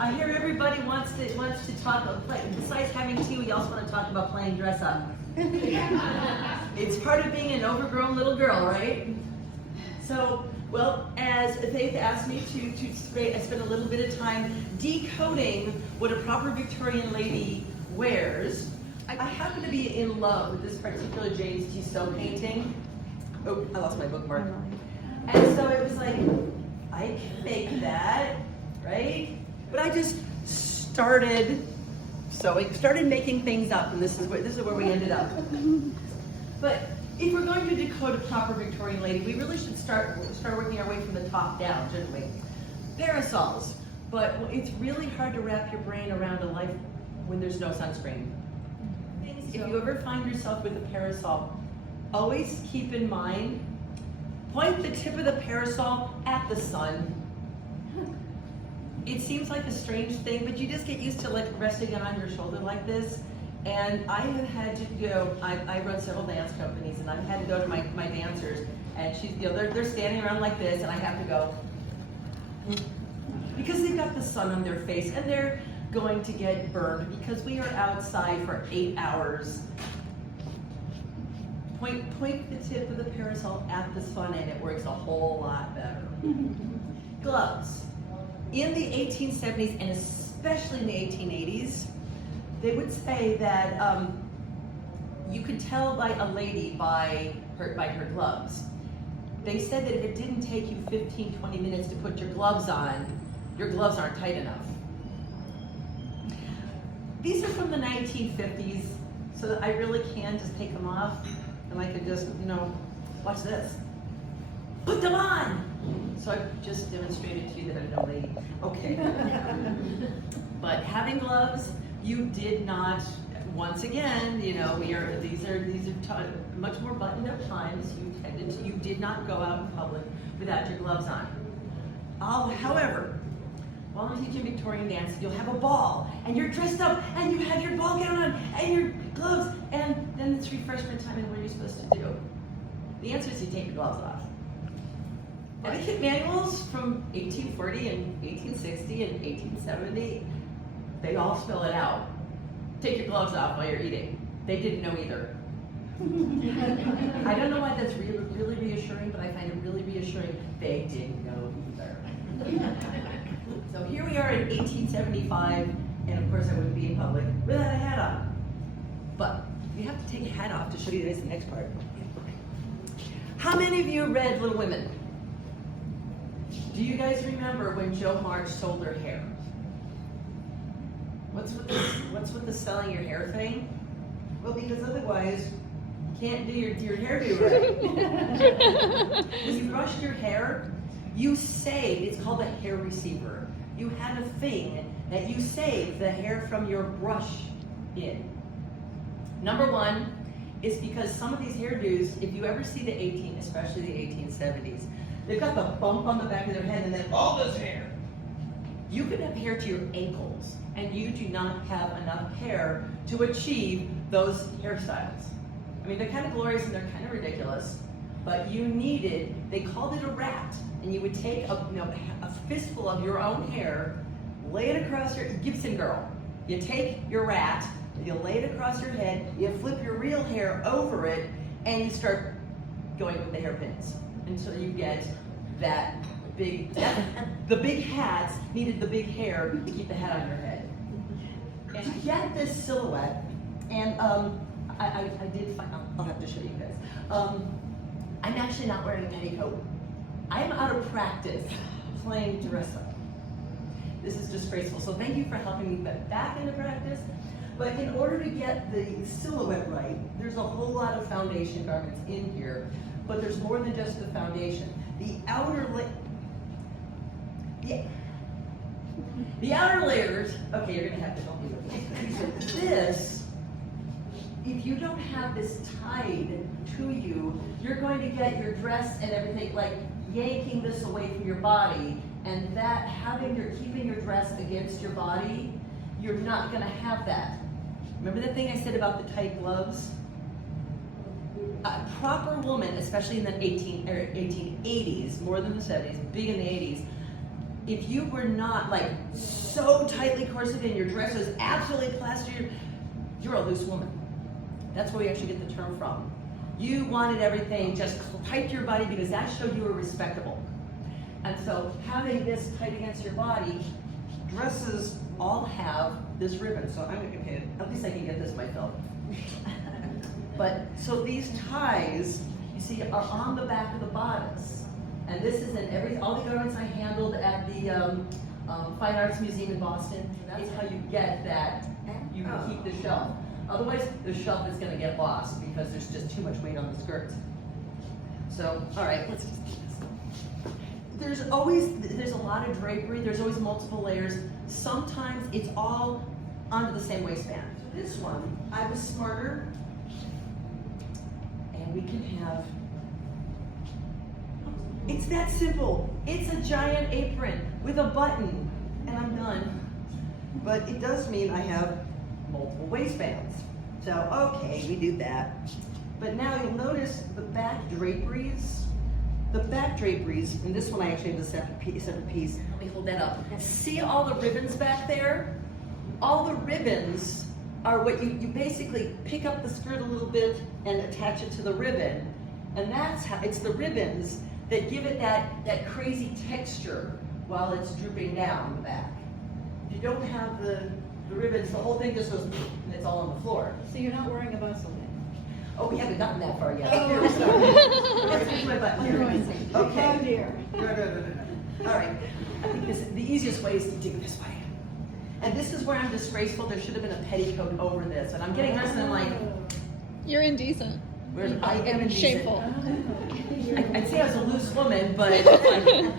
I hear everybody wants to talk about besides having tea, we also want to talk about playing dress up. It's part of being an overgrown little girl, right? So, well, as Faith asked me to spend a little bit of time decoding what a proper Victorian lady wears, I happen to be in love with this particular James T. Stowe painting. Oh, I lost my bookmark. And so it was like, I can make that, right? But I just started making things up, and this is where we ended up. But if we're going to decode a proper Victorian lady, we really should start working our way from the top down, shouldn't we? Parasols, but it's really hard to wrap your brain around a life when there's no sunscreen. If you ever find yourself with a parasol, always keep in mind, point the tip of the parasol at the sun. It seems like a strange thing, but you just get used to like resting it on your shoulder like this. And I have had to go, I run several dance companies, and I've had to go to my dancers, and she's, they're standing around like this, and I have to go, because they've got the sun on their face, and they're going to get burned because we are outside for 8 hours. Point the tip of the parasol at the sun, and it works a whole lot better. Gloves. In the 1870s, and especially in the 1880s, they would say that you could tell by a lady by her gloves. They said that if it didn't take you 15, 20 minutes to put your gloves on, your gloves aren't tight enough. These are from the 1950s, so that I really can just take them off, and I can just, watch this. Put them on! So I've just demonstrated to you that I'm no lady. Okay. But having gloves, you did not, once again, these are much more buttoned up times. You did not go out in public without your gloves on. However, while I'm teaching Victorian dance, you'll have a ball, and you're dressed up, and you have your ball gown on, and your gloves, and then it's refreshment time, and what are you supposed to do? The answer is you take your gloves off. Etiquette manuals from 1840 and 1860 and 1870, they all spell it out. Take your gloves off while you're eating. They didn't know either. I don't know why that's really reassuring, but I find it really reassuring. They didn't know either. So here we are in 1875, and of course I wouldn't be in public without a hat on. But you have to take a hat off to show you this in the next part. How many of you read Little Women? Do you guys remember when Jo March sold her hair? What's with the selling your hair thing? Well, because otherwise you can't do your hairdo right. When you brush your hair, you save, it's called a hair receiver. You have a thing that you save the hair from your brush in. Number one is because some of these hairdos, if you ever see especially the 1870s, they've got the bump on the back of their head and then all this hair. You could have hair to your ankles, and you do not have enough hair to achieve those hairstyles. I mean, they're kind of glorious and they're kind of ridiculous, but they called it a rat, and you would take a fistful of your own hair, lay it across Gibson girl. You take your rat, you lay it across your head, you flip your real hair over it, and you start going with the hairpins until you get that the big hats needed the big hair to keep the hat on your head. And to get this silhouette, and I did find, I'll have to show you guys. I'm actually not wearing a petticoat. I'm out of practice playing dress up. This is disgraceful, so thank you for helping me get back into practice. But in order to get the silhouette right, there's a whole lot of foundation garments in here, but there's more than just the foundation. The outer layers, okay, you're gonna have to help me with this. This, if you don't have this tied to you, you're going to get your dress and everything like yanking this away from your body, and that keeping your dress against your body, you're not gonna have that. Remember the thing I said about the tight gloves? A proper woman, especially in the 1880s, more than the 70s, big in the 80s, if you were not like so tightly corseted and your dress is absolutely plastered, you're a loose woman. That's where we actually get the term from. You wanted everything just tight to your body because that showed you were respectable. And so having this tight against your body, dresses all have this ribbon. So okay, at least I can get this myself. But so these ties, you see, are on the back of the bodice. And this is in all the garments I handled at the Fine Arts Museum in Boston. That's how you get that, you can keep the shelf. Otherwise, the shelf is going to get lost because there's just too much weight on the skirt. So, all right, let's just do this. There's a lot of drapery. There's always multiple layers. Sometimes it's all under the same waistband. This one, I was smarter, and we can have. It's that simple. It's a giant apron with a button, and I'm done. But it does mean I have multiple waistbands. So, okay, we do that. But now you'll notice the back draperies. The back draperies, and this one I actually have a separate piece. Let me hold that up. See all the ribbons back there? All the ribbons are what you basically pick up the skirt a little bit and attach it to the ribbon. And that's how, it's the ribbons that give it that crazy texture while it's drooping down the back. If you don't have the ribbons, the whole thing just goes, and it's all on the floor. So you're not wearing a bustle then? Oh, we haven't gotten that far yet. Oh. Here we go. Here's my button here. Okay. Oh dear. No. All right. I think the easiest way is to do it this way. And this is where I'm disgraceful. There should have been a petticoat over this. And I'm getting dressed and I'm like, You're indecent. I am indecent. Shameful. I'd say I was a loose woman, but like,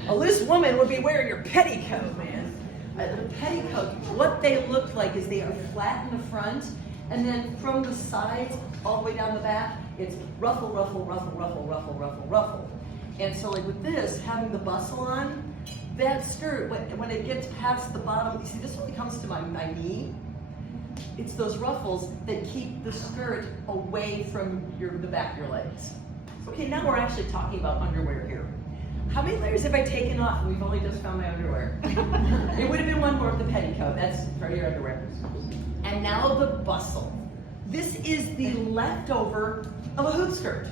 a loose woman would be wearing your petticoat, man. The petticoat, what they look like is they are flat in the front, and then from the sides all the way down the back, it's ruffle, ruffle, ruffle, ruffle, ruffle, ruffle, ruffle. And so like with this, having the bustle on, that skirt, when it gets past the bottom, you see this only comes to my knee. It's those ruffles that keep the skirt away from the back of your legs. Okay, now we're actually talking about underwear here. How many layers have I taken off? We've only just found my underwear. It would have been one more of the petticoat. That's for your underwear. And now the bustle. This is the leftover of a hoop skirt.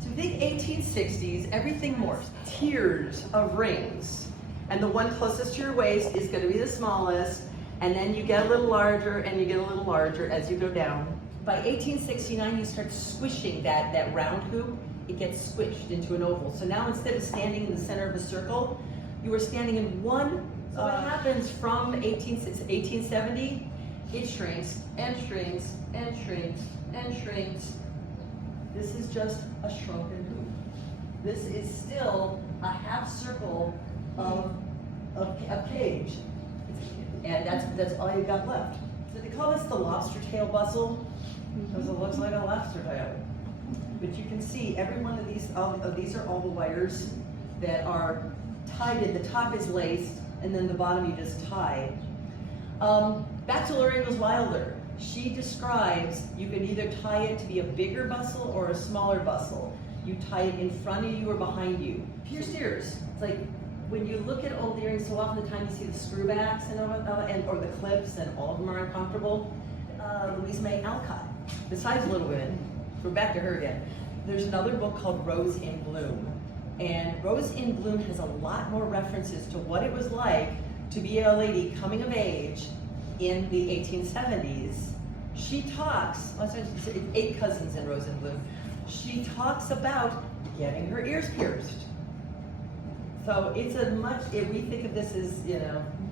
So think 1860s, everything morphs. Tiers of rings. And the one closest to your waist is going to be the smallest. And then you get a little larger and you get a little larger as you go down. By 1869, you start squishing that round hoop. It gets squished into an oval. So now instead of standing in the center of a circle, you are standing in one. So what happens from 1870? It shrinks and shrinks and shrinks and shrinks. This is just a shrunken hoop. This is still a half circle of a cage. And that's all you got left. So they call this the lobster tail bustle because it looks like a lobster tail. But you can see every one of these are all the wires that are tied in. The top is laced, and then the bottom you just tie. Back to Lorraine was Wilder. She describes you can either tie it to be a bigger bustle or a smaller bustle. You tie it in front of you or behind you. Pierced ears. It's like when you look at old earrings, so often the time you see the screwbacks or the clips, and all of them are uncomfortable. Louise May Alcott. Besides Little Women, we're back to her again. There's another book called Rose in Bloom. And Rose in Bloom has a lot more references to what it was like to be a lady coming of age in the 1870s. She talks, 8 cousins in Rose in Bloom. She talks about getting her ears pierced. So it's we think of this as,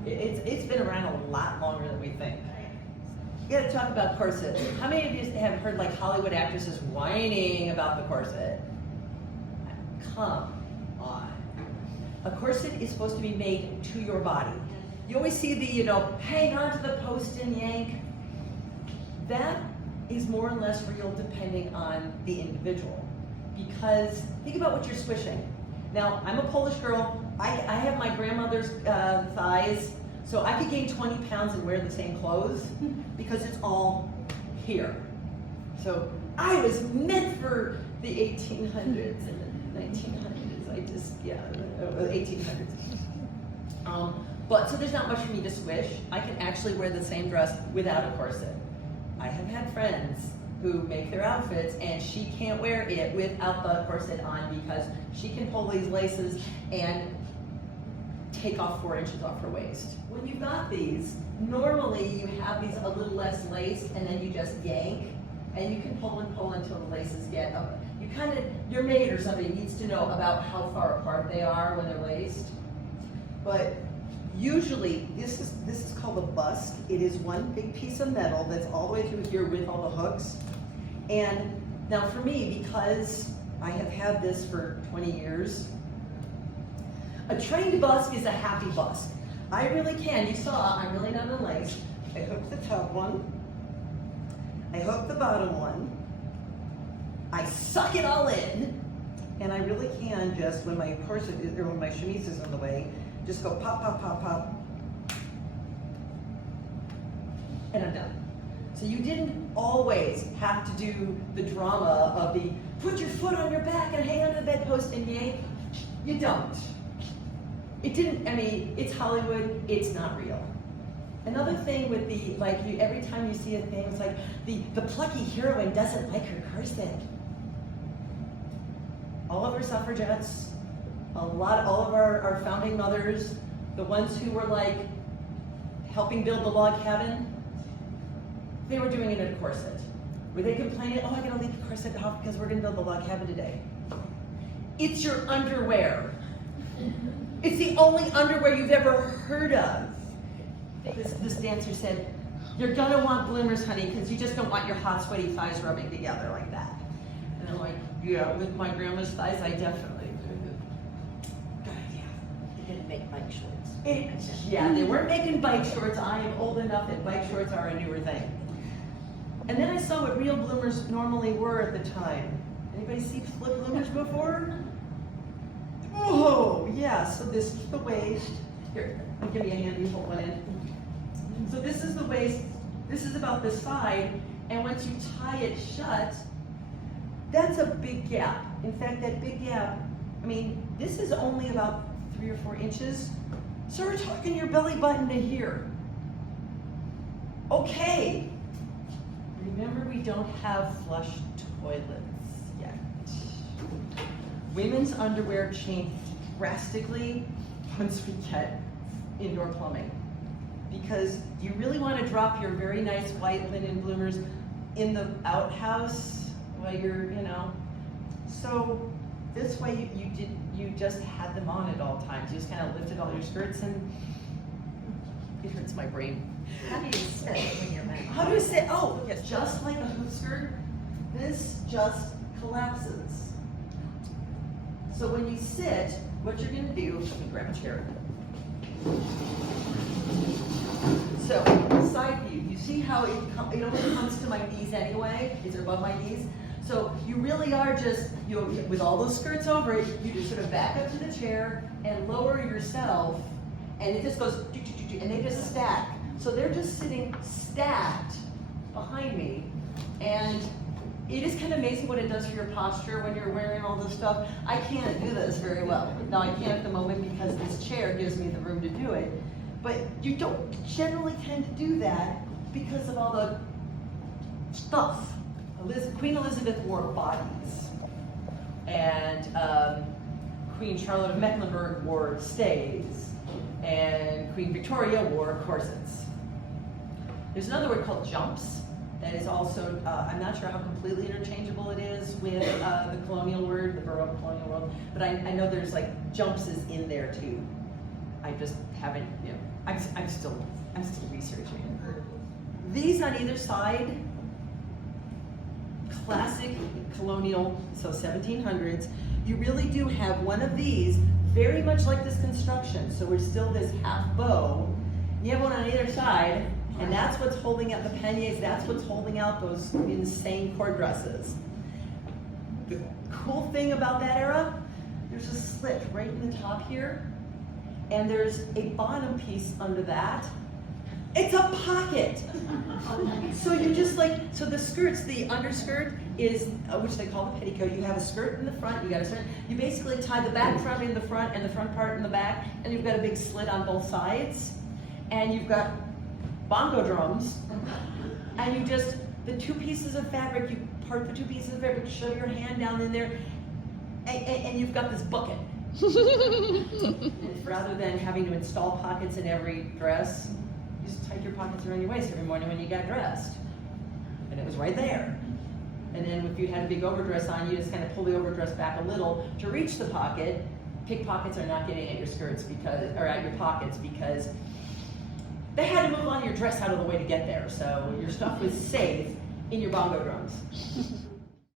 it's been around a lot longer than we think. You gotta talk about corsets. How many of you have heard like Hollywood actresses whining about the corset? Come on. A corset is supposed to be made to your body. You always see the, hang on to the post and yank. That is more or less real depending on the individual. Because think about what you're squishing. Now, I'm a Polish girl. I have my grandmother's thighs, so I could gain 20 pounds and wear the same clothes because it's all here. So I was meant for the 1800s and the 1900s. 1800s. But so there's not much for me to swish. I can actually wear the same dress without a corset. I have had friends who make their outfits and she can't wear it without the corset on because she can pull these laces and take off 4 inches off her waist. When you've got these, normally you have these a little less laced and then you just yank and you can pull and pull until the laces get up. You kind of, your maid or somebody needs to know about how far apart they are when they're laced. But usually, this is called a bust. It is one big piece of metal that's all the way through here with all the hooks. And now for me, because I have had this for 20 years, a trained busk is a happy busk. I really can. You saw, I'm really not unlaced. I hooked the top one. I hooked the bottom one. I suck it all in. And I really can just, when my corset is, or when my chemise is on the way, just go pop, pop, pop, pop. And I'm done. So you didn't always have to do the drama of the put your foot on your back and hang onto the bedpost and yank. You don't. It didn't, I mean, it's Hollywood, it's not real. Another thing with the, like, every time you see a thing, it's like, the plucky heroine doesn't like her corset. All of our suffragettes, all of our founding mothers, the ones who were like, helping build the log cabin, they were doing it in a corset. Were they complaining, oh, I gotta leave the corset off because we're gonna build the log cabin today? It's your underwear. It's the only underwear you've ever heard of. This dancer said, you're gonna want bloomers, honey, because you just don't want your hot, sweaty thighs rubbing together like that. And I'm like, yeah, with my grandma's thighs, I definitely do. God, yeah. They didn't make bike shorts. Yeah, they weren't making bike shorts. I am old enough that bike shorts are a newer thing. And then I saw what real bloomers normally were at the time. Anybody see flip bloomers before? Oh, yeah, so this is the waist. Here, give me a hand, you hold one in. So this is the waist, this is about the side, and once you tie it shut, that's a big gap. In fact, that big gap, I mean, this is only about 3 or 4 inches. So we're talking your belly button to here. Okay. Remember, we don't have flush toilets yet. Women's underwear changed drastically once we get indoor plumbing. Because you really want to drop your very nice white linen bloomers in the outhouse while you're, you know. So this way you just had them on at all times. You just kind of lifted all your skirts and it hurts my brain. How do you sit when you're married? How do you sit? Oh, yes, just like a hoop skirt, this just collapses. So when you sit, what you're gonna do, let me grab a chair. So, side view, you see how it only comes to my knees anyway? It's above my knees. So you really are just, with all those skirts over it, you just sort of back up to the chair and lower yourself, and it just goes, and they just stack. So they're just sitting stacked behind me, and it is kind of amazing what it does for your posture when you're wearing all this stuff. I can't do this very well. Now I can't at the moment because this chair gives me the room to do it. But you don't generally tend to do that because of all the stuff. Queen Elizabeth wore bodies, and Queen Charlotte of Mecklenburg wore stays, and Queen Victoria wore corsets. There's another word called jumps that is also, I'm not sure how completely interchangeable it is with the colonial word, the Baroque colonial world, but I know there's like jumps is in there too. I just haven't, you know, I'm still researching it. These on either side, classic colonial, so 1700s, you really do have one of these, very much like this construction. So we're still this half bow. You have one on either side, and that's what's holding out the panniers, that's what's holding out those insane court dresses. The cool thing about that era, there's a slit right in the top here, and there's a bottom piece under that. It's a pocket. So you just like, so the skirts, the underskirt is, which they call the petticoat. You have a skirt in the front, you got a skirt. You basically tie the back front in the front and the front part in the back, and you've got a big slit on both sides. And you've got bongo drums, and you just, the two pieces of fabric, you part the two pieces of fabric, shove your hand down in there, and you've got this bucket. And rather than having to install pockets in every dress, you just tied your pockets around your waist every morning when you got dressed. And it was right there. And then if you had a big overdress on, you just kind of pull the overdress back a little to reach the pocket. Pickpockets are not getting at your skirts because, or at your pockets, because they had to move on your dress out of the way to get there. So your stuff was safe in your bongo drums.